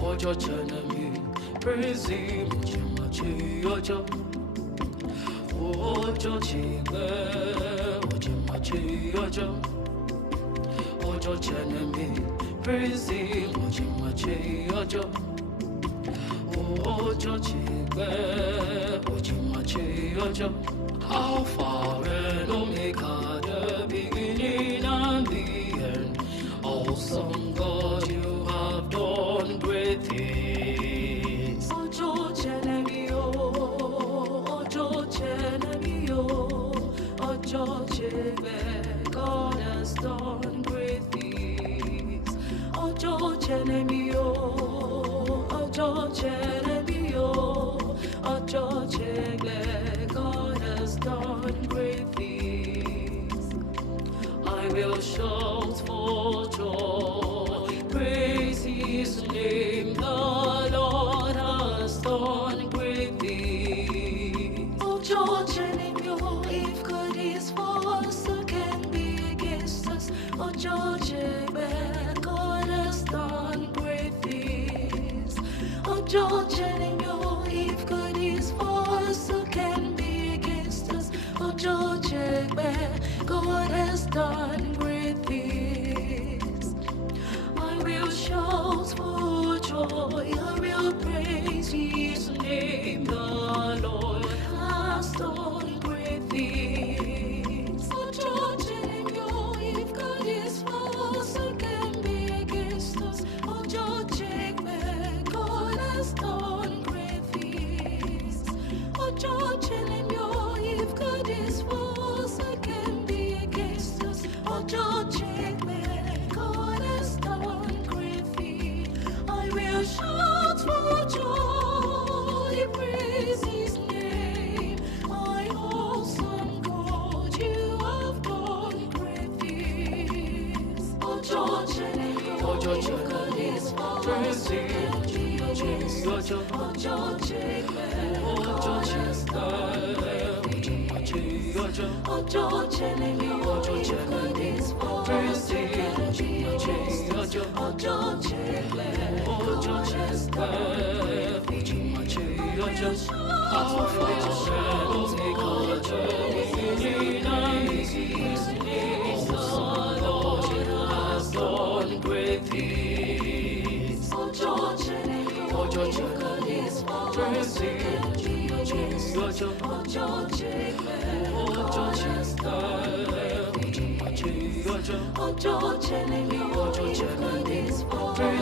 Ojo Chanami, praise him, Chimachi Ojo. Ojo Chibe, Chimachi Ojo. Ojo Chanami, praise him, Chimachi Ojo. Ojo Chibe, Chimachi Ojo. Alpha and Omega, the beginning and the end. Awesome God, you have done great things. Ojo Chenebio, Ojo Chenebio, Ojo Chebe, God has done great things. Ojo Chenebio, Ojo Chenebio, Ojo Chebe, God has done great things. I will shout for joy, praise his name, the Lord has done great things. Ojo Chenebio, if God is for us, who can be against us? Ojo Chebe, God has done great things. Ojo Chenebio, if God is for us, who can be against us? Ojo Chebe, God has done great things. I will shout for joy, I will praise his name, the Lord has done great things. Ojo Chenebio, if God is for us, who can be against us? Ojo Chebe, God has done great things. Ojo Chenebio, if God is for us, who can be against us? Ojo Chebe, God has done great things. I will shout for joy, praise his name. My awesome God, you have done great things. Ojo Chenebio, Ojo if God is for us, who can be against us? Ojo Chebe, God has done great things. Ojo Chenebio, if God is for us, who can be against us? Ojo Chebe, God has done great things. Alpha and Omega, the beginning and the end. The Lord has done great things. Ojo Chenebio, if God is for us, who can be against us? Ojo Chebe, God has done great things. Ojo Chenebio, if God is for us.